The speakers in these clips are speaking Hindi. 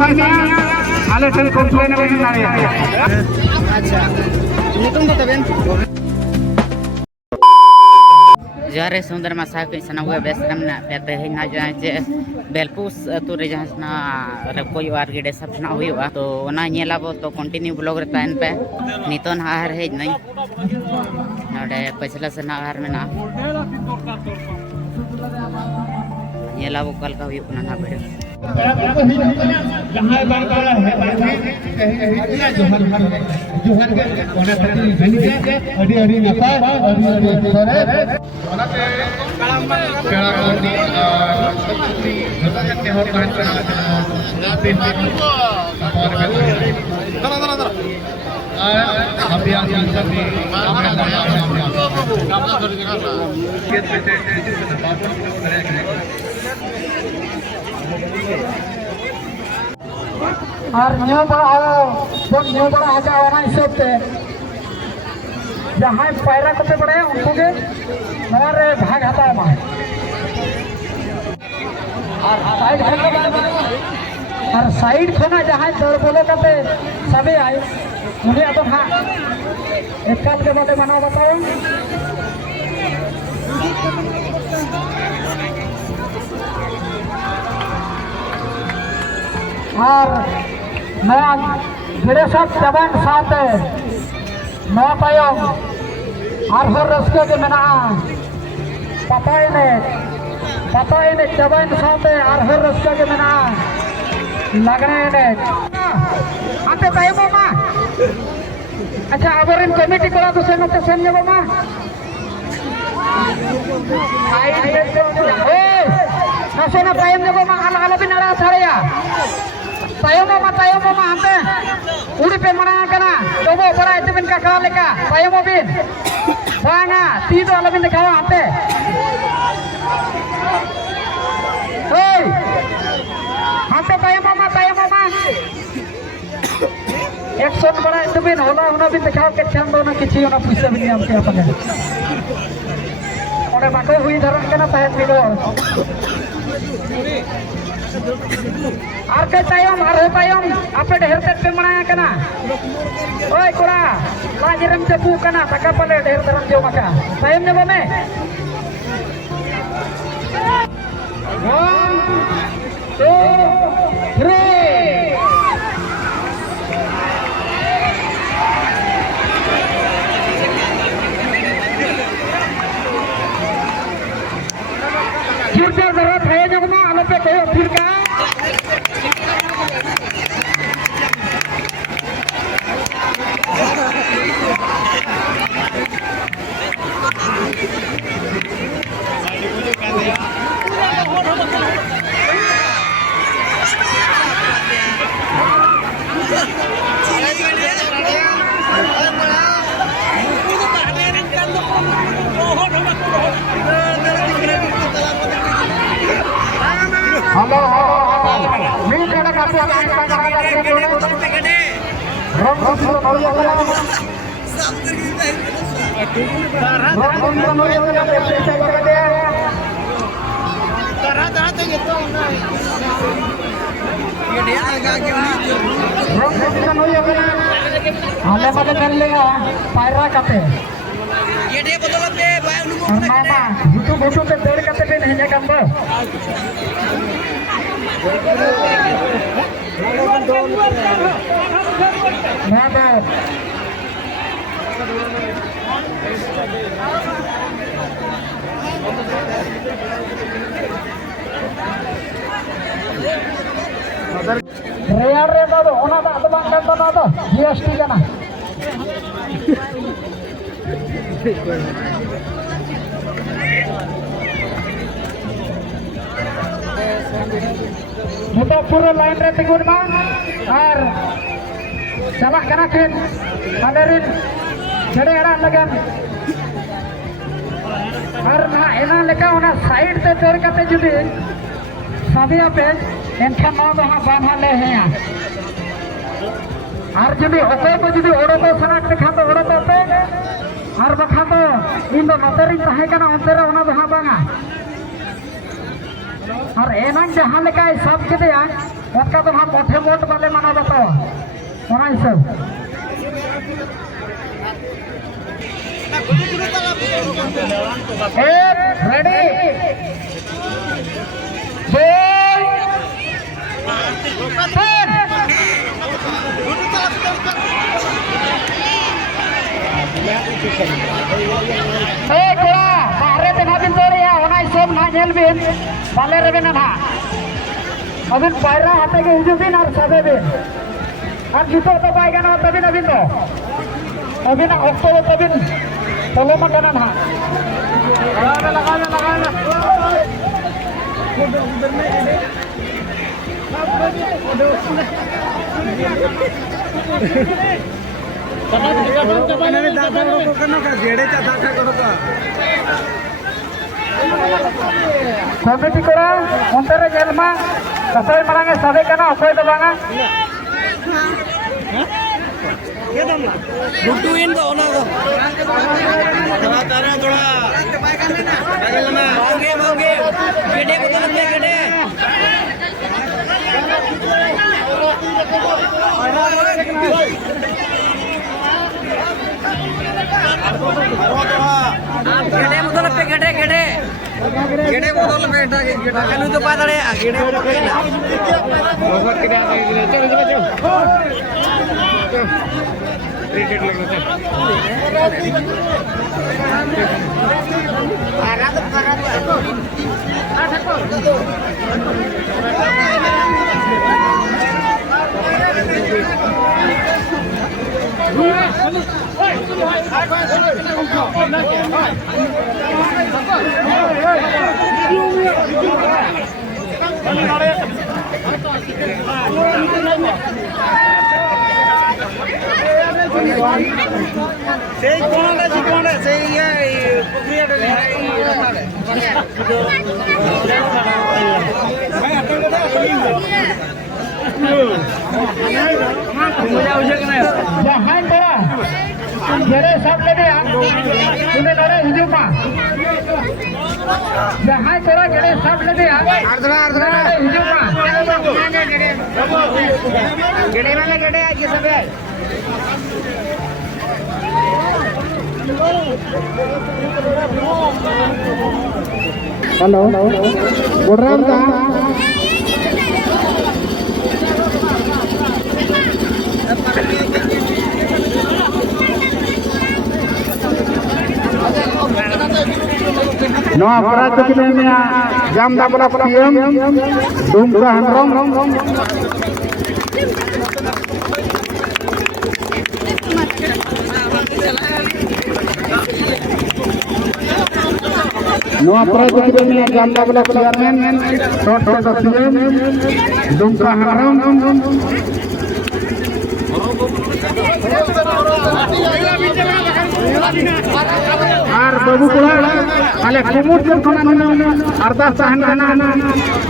ᱥᱟᱸᱜᱮ ᱟᱞᱮ ᱴᱷᱮᱱ ᱠᱚᱢᱯᱞᱮᱱ ᱵᱮᱱ ᱫᱟᱲᱮᱭᱟᱜᱼᱟ᱾ ᱟᱪᱪᱷᱟ ᱧᱩᱛᱩᱢ ᱫᱚ ᱛᱟᱵᱮᱱ? ᱡᱚᱦᱟᱨ ᱜᱮ ᱥᱩᱱᱫᱚᱨ ᱢᱟᱥᱟ ᱠᱚ ᱥᱟᱱᱟᱢ ᱠᱚ ᱵᱮᱥ ᱨᱮ ᱢᱮᱱᱟᱜ ᱯᱮᱭᱟ᱾ ᱛᱮᱦᱮᱧ ᱱᱟᱜ ᱡᱮ ᱵᱮᱞᱯᱩᱥ ᱟᱹᱛᱩ ᱨᱮ ᱡᱟᱦᱟᱸ ᱨᱮᱯᱚᱭ ᱟᱨ ᱜᱮᱰᱮ ᱥᱟᱯᱷᱱᱟ ᱦᱩᱭᱩᱜᱼᱟ, ᱛᱚ ᱚᱱᱟ ᱧᱮᱞᱟᱵᱚ, ᱛᱚ ᱠᱚᱱᱴᱤᱱᱤᱭᱩ ᱵᱞᱚᱜ ᱨᱮ ᱛᱟᱦᱮᱱ ᱯᱮ᱾ ᱱᱤᱛᱚᱜ ᱱᱟᱦᱟᱜ ᱟᱨ ᱦᱮᱡ ᱱᱟᱹᱧ ᱱᱚᱰᱮ ᱯᱟᱹᱪᱷᱞᱟᱹ ᱥᱮ ᱱᱟᱜ ᱟᱨ ᱢᱮᱱᱟᱜᱼᱟ, ᱧᱮᱞᱟᱵᱚ ᱚᱠᱟ ᱞᱮᱠᱟ ᱦᱩᱭᱩᱜ ᱠᱟᱱᱟ ᱱᱟᱦᱟᱜ ᱵᱷᱤᱰᱤᱭᱳ᱾ जहाँ बार बार है जोहर जोहर के ओने पर बनी के अड़ी अड़ी नपाय अड़ी अड़ी करे ओनाते पेड़ा कोनी सत्ती जगह के हो कान का दिन और में दरा दरा दरा अभियान सभी काम कर जगह के बाबू करेंगे और न्यू बड़ा जब न्यू बड़ा आ जाओ ना हिसाब से जहाँ पैरा करते पड़े उनको के हमारे भाग हटा है और साइड खोना जहाँ दौड़ बोलो करते सभी आए उन्हें अब हाँ एक कल के बारे में बताओ। और नया गिरे सब जवान साथ नया पायम और हर रस्ते के मेना पता ही नहीं जवान साथ और हर रस्ते के मेना लगने ने आते पायम मामा। अच्छा अब इन कमेटी को तो सेम मामा ना पायम ने मामा अलग भी Nadda थाड़िया tayo mama ante udah pe mana kana coba para itu bin kakak leka tayo mo bin banga tido alabin dekawa ante hei ante tayo mama action para itu bin hola bin dekawa ke chando na kichi ona puisa bin amte apa ne ore bako hui dharan kana tayo tido और के तायम आपे ढेर तक पे मनाया कना ओए कोरा लाजिरम जपू कना तका पले ढेर धरम जो मका तायम ने बमे 1 2 3 फिर जरूरत है जब ना आने पे कहो फिर का Halo, ini kada kapu ada ये दे बोतल पे बाय मामा itu botol पे पेड़ कते पे नहीं जाकर बो मामा रेयार रे दादो ओना दा तो बांग करता दादो GST kana Muto pura lain re tigun ma ar salah kana kin hadirin jade ara lagan ar na ena leka ona side te tor kate judi sabiya pe enkan na da banha le he ar judi okoy ko judi odo to sanak te khan to odo to pe ar bakha to in do noteri tahe kana ontere ona da banga और एनंग जहाँ लेका सब के दिया ᱚᱱᱠᱟ ᱫᱚ ᱦᱟᱸᱜ ᱢᱚᱴᱷᱮ ᱢᱚᱴ ᱵᱟᱞᱮ ᱢᱟᱱᱟᱣ ᱵᱟᱛᱟᱣᱟ ᱚᱱᱟ ᱦᱤᱥᱟᱹᱵ রেডি बाहरे तेना बिन दौड़िया होना हिसाब ना झेल बिन बाले रेबेन ना अबिन पायरा हाथे के हिजू बिन और सबे बिन और नितो तो बाय गाना तबिन अबिन दो अबिन ऑक्टो तबिन तलो मकाना ना लगाना कमिटी करा उनते रे जेलमा कसय मांगे सबे कना अखय दो बांगा गुड्डू इन दो ना दो थोड़ा मांगे गेडे को तो लगते गेडे गेडे बदल पे गेडे बदल पे गेडा कनु तो पा दड़े गेडे बदल पे ओवर के चल क्रिकेट लगना সেই কোন সেই প্রক্রিয়াটা जरे सब ले दिया तूने लड़े हिजू पा जहां करा जरे सब ले दिया अर्धना हिजू पा गेडे वाले गेडे आज के सब है हेलो बोल रहा हूं Noa para kita jam dah berapa jam? Dumpa hanrong. Noa para kita jam dah berapa jam? Total jam. Dumpa hanrong. আর বাবু কোলা আলে কুমুর জন খানা নিনা আরদাস তাহান কানা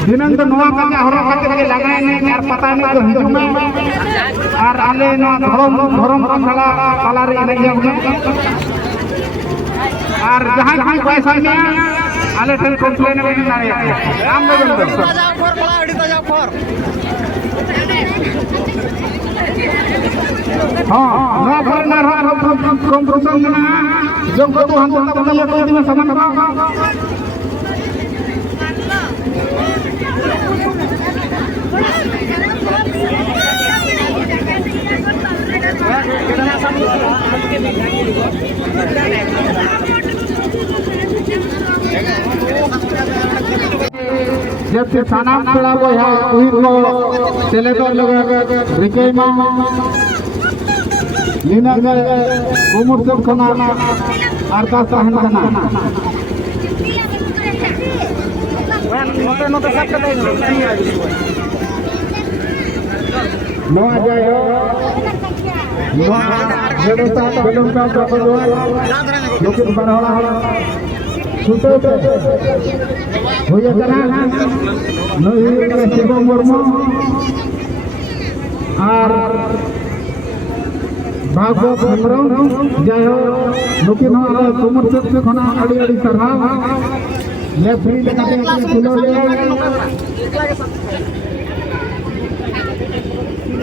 দিনাং তো নোয়া কাকে হরো কাকে লাগায় নে আর পাতা নে তো হিজু মে আর আলে নো ধরম খালা পালারে এনে যাও আর যাহাই পয়সা নে আলে ঠেল কমপ্লেন নে না আম বলন তো যাও ফর কোলা এডি তো যাও ফর हाँ ना फर ना कम प्रसंग ना जो को तो हम तो बना तो दिन समझ ना जब से सानाम खड़ा वो है वही को चले तो लगा रिके मां नीनागर उमर सब खाना अरदास ताहन खाना नोटे सब कते नो आ जाए नो जेडो ता बेलम का प्रपोजल लेकिन बरहला छूटे होया कना नई के शिव मुर्मू और भागवत हेम्ब्रम जय हो नुकिन तुमर से खना अड़ी अड़ी सरहाव ले फ्री लेके खुलो ले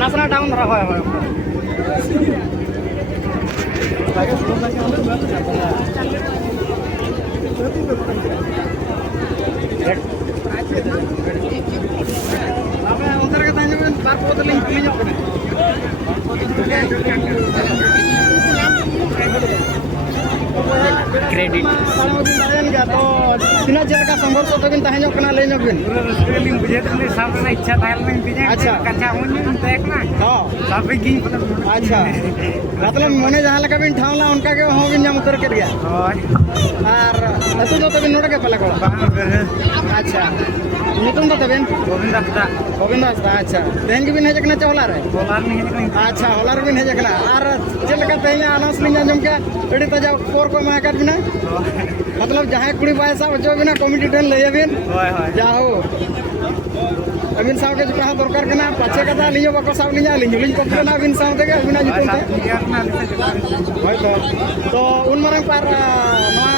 नासना डाउन रहा হয় হয় આપણે ઉધર કે તાને બાર બોતલ લઈ પી જાવ क्रेडिट तो तीना चल का संभव तो तबिन तहन कना ले नबिन स्पेलिंग बुझे तो सामने इच्छा था में बिना अच्छा कच्चा होने देखना हां सब की अच्छा मतलब मने जहां लगा बिन ठावला उनका के हो बिन जाम उतर कर गया और अतु जो तबिन नोड़ के पला को अच्छा नितुम तो तबिन गोविंद हफ्ता अच्छा तेन के बिन है जकना चहला रे सोलार नहीं है अच्छा होलार बिन है जकना आर चल का तेन अनाउंस लिंगा जम के एडी तजा कोर को मा कर बिना मतलब जहां कुड़ी पायसा जो बिना कमिटी टेन ले बिन होय होय जाओ अबिन साव के जुटा दरकार कना पाछे कथा लियो बको साव लिया लिंग को ना अबिन साव ते अबिना जुटुन ते यार ना होय तो उन मरंग पार नवा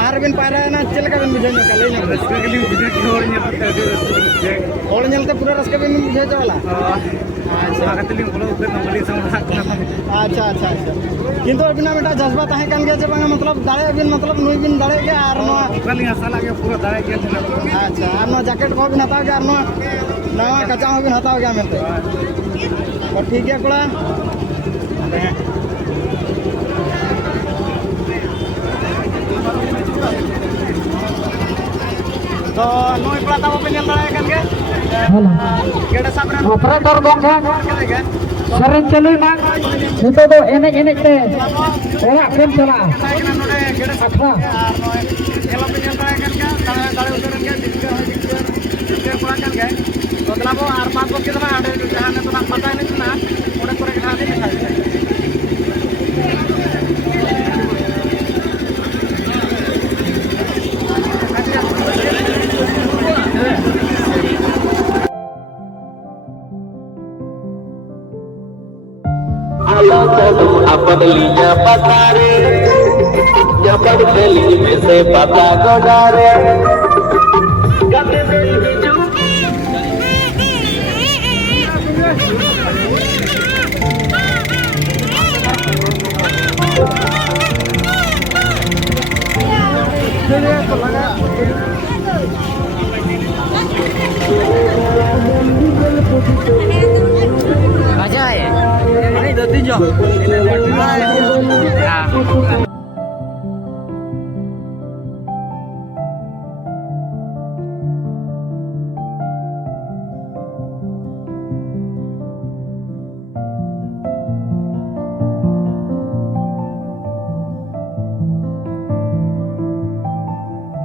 आहार बिन पारा ना चल का बिन बुझे का ले नो स्पेलिंग बुझे की और ने पता और ñलते पूरा रस के बिन बुझे जाला अच्छा कतलिंग बोलो उधर नंबली संग अच्छा किंतु अबिना बेटा जज्बा ताहे कान गया जे बांगा मतलब दाड़े अबिन मतलब नुई बिन दाड़े के आर नो कलिंग आशा लागे पूरा दाड़े के अच्छा आर नो जैकेट को बिन हटाओ के आर नो नवा कच्चा हो बिन हटाओ के मिलते तो ठीक है कोड़ा तो नुई पड़ा तब पे चल रहा है कन के गेड़ा सामने ऑपरेटर गंगा सरें चलुई मा नितो दो एनेज एनेज ते ओरा फेम चला अच्छा अपन लिया पता रे जब गली में से पता गोडारे मजा है नहीं दती जो हाँ